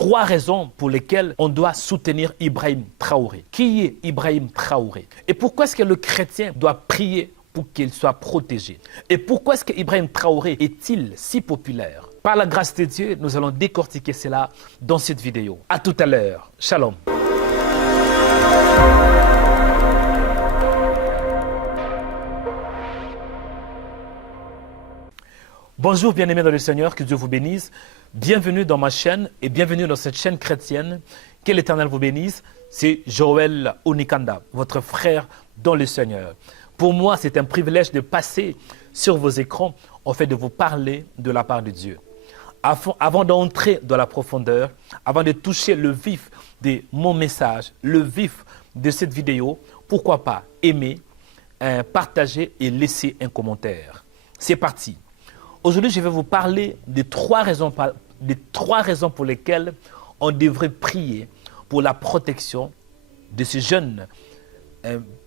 3 raisons pour lesquelles on doit soutenir Ibrahim Traoré. Qui est Ibrahim Traoré? Et pourquoi est-ce que le chrétien doit prier pour qu'il soit protégé? Et pourquoi est-ce que Ibrahim Traoré est-il si populaire? Par la grâce de Dieu, nous allons décortiquer cela dans cette vidéo. À tout à l'heure. Shalom. Bonjour bien-aimés dans le Seigneur, que Dieu vous bénisse. Bienvenue dans ma chaîne et bienvenue dans cette chaîne chrétienne. Que l'Éternel vous bénisse. C'est Joël Onikanda, votre frère dans le Seigneur. Pour moi, c'est un privilège de passer sur vos écrans, en fait de vous parler de la part de Dieu. Avant d'entrer dans la profondeur, avant de toucher le vif de mon message, le vif de cette vidéo, pourquoi pas aimer, partager et laisser un commentaire. C'est parti. Aujourd'hui, je vais vous parler de trois raisons pour lesquelles on devrait prier pour la protection de ce jeune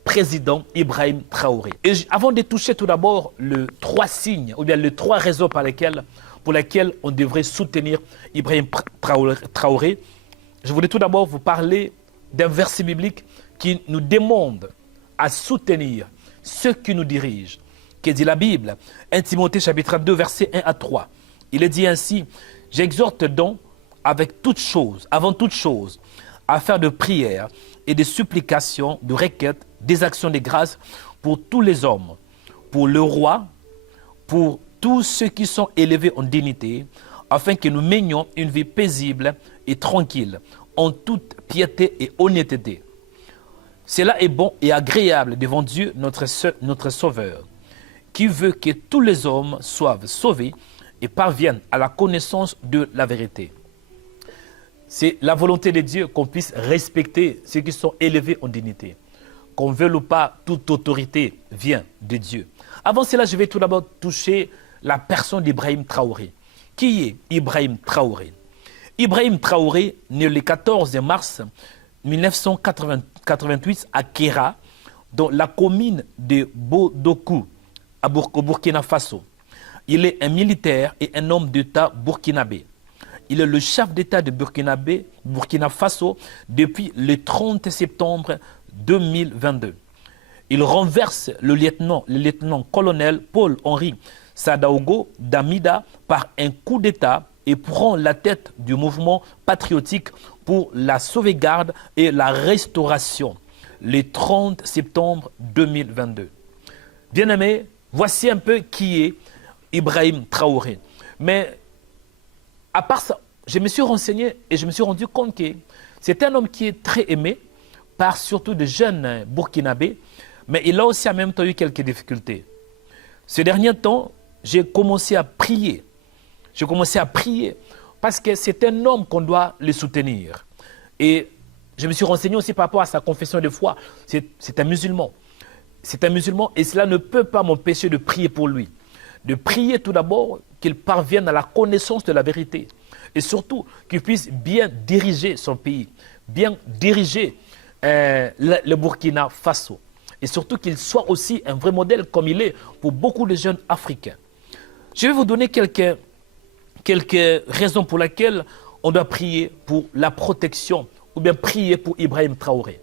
président Ibrahim Traoré. Et avant de toucher tout d'abord les 3 signes, ou bien les 3 raisons pour lesquelles on devrait soutenir Ibrahim Traoré, je voulais tout d'abord vous parler d'un verset biblique qui nous demande à soutenir ceux qui nous dirigent. Que dit la Bible? 1 Timothée chapitre 2 versets 1 à 3. Il est dit ainsi: j'exhorte donc avec toute chose, avant toute chose, à faire de prières et de supplications, de requêtes, des actions de grâce pour tous les hommes, pour le roi, pour tous ceux qui sont élevés en dignité, afin que nous menions une vie paisible et tranquille, en toute piété et honnêteté. Cela est bon et agréable devant Dieu, notre Sauveur, qui veut que tous les hommes soient sauvés et parviennent à la connaissance de la vérité. C'est la volonté de Dieu qu'on puisse respecter ceux qui sont élevés en dignité. Qu'on veuille ou pas, toute autorité vient de Dieu. Avant cela, je vais tout d'abord toucher la personne d'Ibrahim Traoré. Qui est Ibrahim Traoré? Ibrahim Traoré, né le 14 mars 1988 à Kéra, dans la commune de Bodokou, au Burkina Faso. Il est un militaire et un homme d'État burkinabé. Il est le chef d'État de Burkina Faso depuis le 30 septembre 2022. Il renverse le lieutenant-colonel Paul-Henri Sadaogo Damida par un coup d'État et prend la tête du mouvement patriotique pour la sauvegarde et la restauration le 30 septembre 2022. Bien-aimés, voici un peu qui est Ibrahim Traoré. Mais à part ça, je me suis renseigné et je me suis rendu compte que c'est un homme qui est très aimé par surtout de jeunes burkinabés, mais il a aussi en même temps eu quelques difficultés. Ces derniers temps, j'ai commencé à prier. J'ai commencé à prier parce que c'est un homme qu'on doit le soutenir. Et je me suis renseigné aussi par rapport à sa confession de foi. C'est un musulman. C'est un musulman et cela ne peut pas m'empêcher de prier pour lui. De prier tout d'abord qu'il parvienne à la connaissance de la vérité et surtout qu'il puisse bien diriger son pays, bien diriger le Burkina Faso et surtout qu'il soit aussi un vrai modèle comme il est pour beaucoup de jeunes africains. Je vais vous donner quelques raisons pour lesquelles on doit prier pour la protection ou bien prier pour Ibrahim Traoré.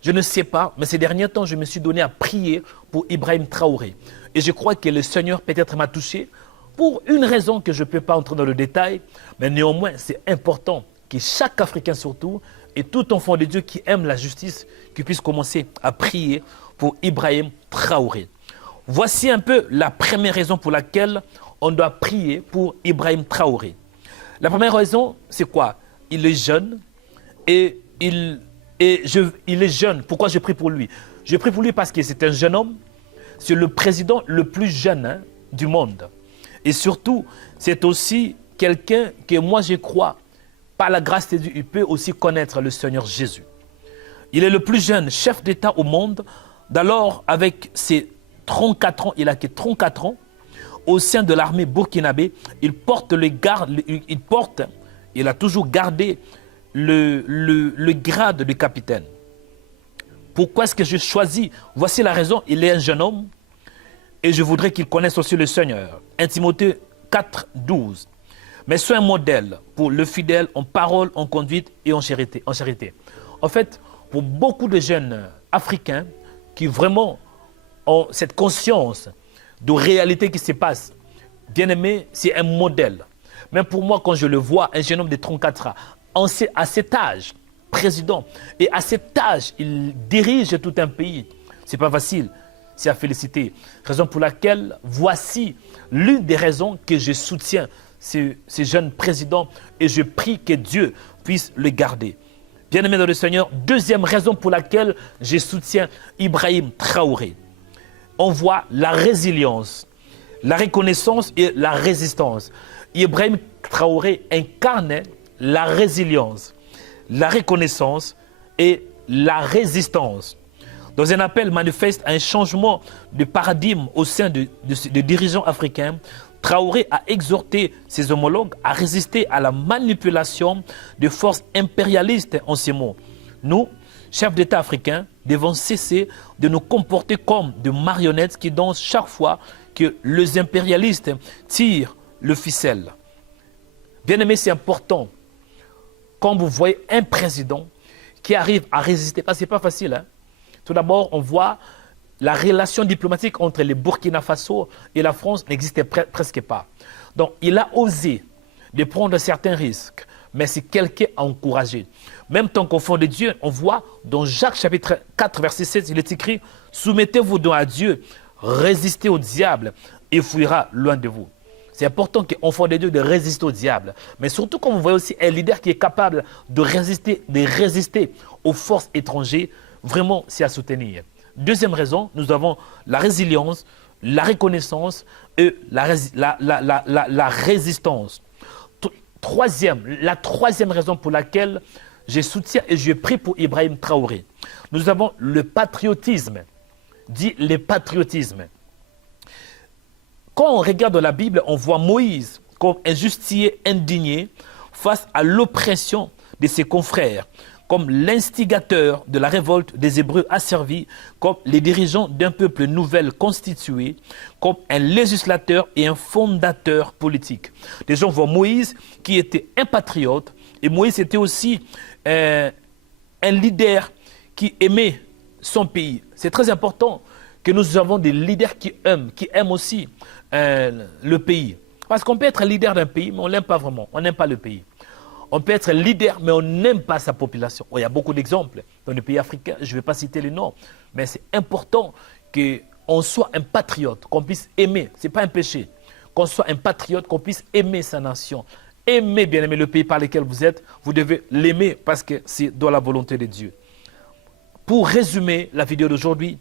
Je ne sais pas, mais ces derniers temps, je me suis donné à prier pour Ibrahim Traoré. Et je crois que le Seigneur peut-être m'a touché pour une raison que je ne peux pas entrer dans le détail, mais néanmoins, c'est important que chaque Africain surtout, et tout enfant de Dieu qui aime la justice, qui puisse commencer à prier pour Ibrahim Traoré. Voici un peu la première raison pour laquelle on doit prier pour Ibrahim Traoré. La première raison, c'est quoi? Il est jeune et il est jeune. Pourquoi je prie pour lui? Je prie pour lui parce que c'est un jeune homme. C'est le président le plus jeune du monde. Et surtout, c'est aussi quelqu'un que moi je crois, par la grâce de Dieu, il peut aussi connaître le Seigneur Jésus. Il est le plus jeune chef d'État au monde. D'alors, avec ses 34 ans, il a que 34 ans, au sein de l'armée burkinabé, il a toujours gardé le grade de capitaine. Pourquoi est-ce que je choisis? Voici la raison, il est un jeune homme et je voudrais qu'il connaisse aussi le Seigneur. 1 Timothée 4, 12. mais sois un modèle pour le fidèle en parole, en conduite et en charité. En fait, pour beaucoup de jeunes africains qui vraiment ont cette conscience de réalité qui se passe, bien-aimé, c'est un modèle. Même pour moi, quand je le vois, un jeune homme de 34 ans, à cet âge, président, et à cet âge, il dirige tout un pays. Ce n'est pas facile, c'est à féliciter. Raison pour laquelle, voici l'une des raisons que je soutiens ce jeune président et je prie que Dieu puisse le garder. Bien-aimé dans le Seigneur, deuxième raison pour laquelle je soutiens Ibrahim Traoré. On voit la résilience, la reconnaissance et la résistance. Ibrahim Traoré incarne la résilience, la reconnaissance et la résistance. Dans un appel manifeste à un changement de paradigme au sein des dirigeants africains, Traoré a exhorté ses homologues à résister à la manipulation de forces impérialistes en ces mots. Nous, chefs d'État africains, devons cesser de nous comporter comme des marionnettes qui dansent chaque fois que les impérialistes tirent le ficelle. Bien aimé, c'est important. Quand vous voyez un président qui arrive à résister, parce que ce n'est pas facile. Hein? Tout d'abord, on voit la relation diplomatique entre le Burkina Faso et la France n'existait presque pas. Donc, il a osé de prendre certains risques, mais c'est quelqu'un à encourager. Même tant qu'au fond de Dieu, on voit dans Jacques chapitre 4, verset 7, il est écrit « Soumettez-vous donc à Dieu, résistez au diable, et il fuira loin de vous ». C'est important qu'au fond de Dieu de résister au diable. Mais surtout quand vous voyez aussi un leader qui est capable de résister aux forces étrangères, vraiment c'est à soutenir. Deuxième raison, nous avons la résilience, la reconnaissance et la résistance. La troisième raison pour laquelle je soutiens et je prie pour Ibrahim Traoré. Nous avons le patriotisme, dit le patriotisme. Quand on regarde la Bible, on voit Moïse comme un justicier indigné face à l'oppression de ses confrères, comme l'instigateur de la révolte des Hébreux asservis, comme les dirigeants d'un peuple nouvel constitué, comme un législateur et un fondateur politique. Les gens voient Moïse qui était un patriote, et Moïse était aussi un leader qui aimait son pays. C'est très important que nous avons des leaders qui aiment aussi le pays. Parce qu'on peut être leader d'un pays, mais on ne l'aime pas vraiment, on n'aime pas le pays. On peut être leader, mais on n'aime pas sa population. Il y a beaucoup d'exemples dans les pays africains, je ne vais pas citer les noms, mais c'est important qu'on soit un patriote, qu'on puisse aimer, ce n'est pas un péché, qu'on soit un patriote, qu'on puisse aimer sa nation. Aimer, bien aimer le pays par lequel vous êtes, vous devez l'aimer parce que c'est dans la volonté de Dieu. Pour résumer la vidéo d'aujourd'hui,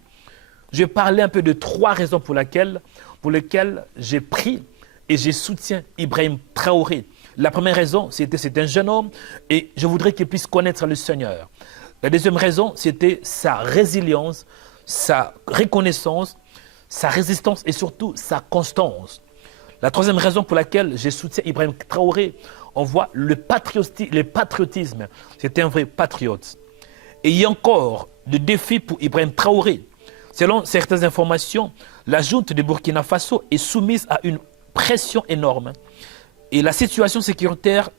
je vais parler un peu de 3 raisons pour lesquelles j'ai pris et je soutiens Ibrahim Traoré. La première raison, c'est un jeune homme et je voudrais qu'il puisse connaître le Seigneur. La deuxième raison, c'était sa résilience, sa reconnaissance, sa résistance et surtout sa constance. La troisième raison pour laquelle je soutiens Ibrahim Traoré, on voit le patriotisme. C'est un vrai patriote. Et il y a encore des défis pour Ibrahim Traoré. Selon certaines informations, la junte de Burkina Faso est soumise à une pression énorme. Et la situation sécuritaire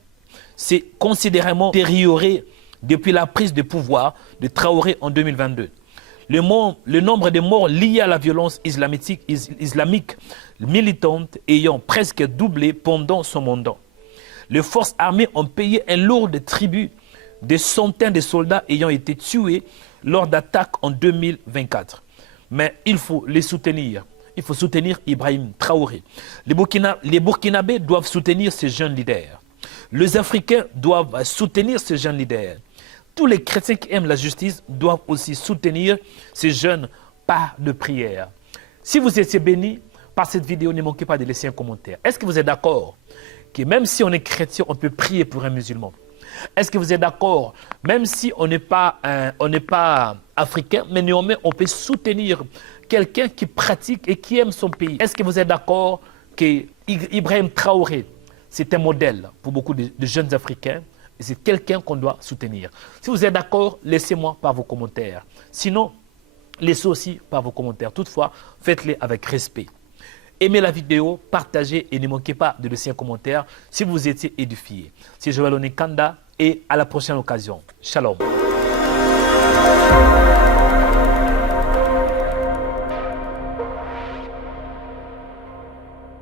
s'est considérablement détériorée depuis la prise de pouvoir de Traoré en 2022. Le nombre de morts liés à la violence islamique militante ayant presque doublé pendant son mandat. Les forces armées ont payé un lourd tribut, des centaines de soldats ayant été tués lors d'attaques en 2024. Mais il faut les soutenir. Il faut soutenir Ibrahim Traoré. Les Burkinabés doivent soutenir ces jeunes leaders. Les Africains doivent soutenir ces jeunes leaders. Tous les chrétiens qui aiment la justice doivent aussi soutenir ces jeunes par de prière. Si vous étiez bénis par cette vidéo, ne manquez pas de laisser un commentaire. Est-ce que vous êtes d'accord que même si on est chrétien, on peut prier pour un musulman? Est-ce que vous êtes d'accord, même si on n'est pas africain, mais néanmoins on peut soutenir quelqu'un qui pratique et qui aime son pays? Est-ce que vous êtes d'accord que Ibrahim Traoré, c'est un modèle pour beaucoup de jeunes Africains et c'est quelqu'un qu'on doit soutenir? Si vous êtes d'accord, laissez-moi par vos commentaires. Sinon, laissez aussi par vos commentaires. Toutefois, faites-les avec respect. Aimez la vidéo, partagez et ne manquez pas de laisser un commentaire si vous étiez édifié. C'est Joël Onekanda et à la prochaine occasion. Shalom.